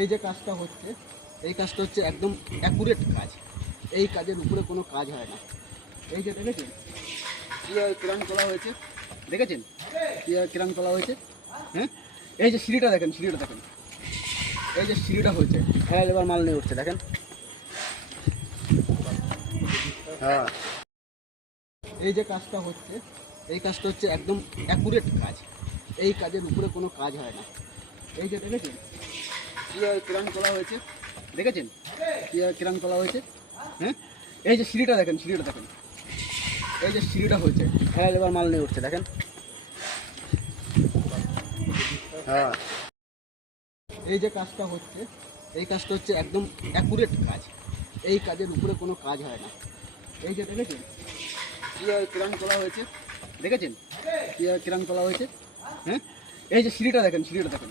এই যে কাজটা হচ্ছে, এই কাজটা হচ্ছে একদম অ্যাকুরেট কাজ। এই কাজের উপরে কোনো কাজ হয় না। এই যে দেখেছেন কীভাবে ক্রান করা হয়েছে, দেখেছেন কীভাবে ক্রান করা হয়েছে। হ্যাঁ, এই যে সিঁড়িটা দেখেন, সিঁড়িটা দেখেন, এই যে সিঁড়িটা হয়েছে, হ্যাঁ এবার মাল নিয়ে উঠছে দেখেন। হ্যাঁ, এই যে কাজটা হচ্ছে, এই কাজটা হচ্ছে একদম অ্যাকুরেট কাজ। এই কাজের উপরে কোনো কাজ হয় না। এই যে দেখেছেন কীভাবে ক্রান করা হয়েছে, দেখেছেন কীভাবে ক্রান করা হয়েছে। হ্যাঁ, এই যে সিঁড়িটা দেখেন, সিঁড়িটা দেখেন, এই যে সিঁড়িটা হয়েছে, হ্যাঁ এবার মাল নিয়ে উঠছে দেখেন। হ্যাঁ, এই যে কাজটা হচ্ছে, এই কাজটা হচ্ছে একদম অ্যাকুরেট কাজ। এই কাজের উপরে কোনো কাজ হয় না। এই যে দেখেছেন কীভাবে ক্রান করা হয়েছে, দেখেছেন কীভাবে ক্রান করা হয়েছে। হ্যাঁ, এই যে সিঁড়িটা দেখেন, সিঁড়িটা দেখেন,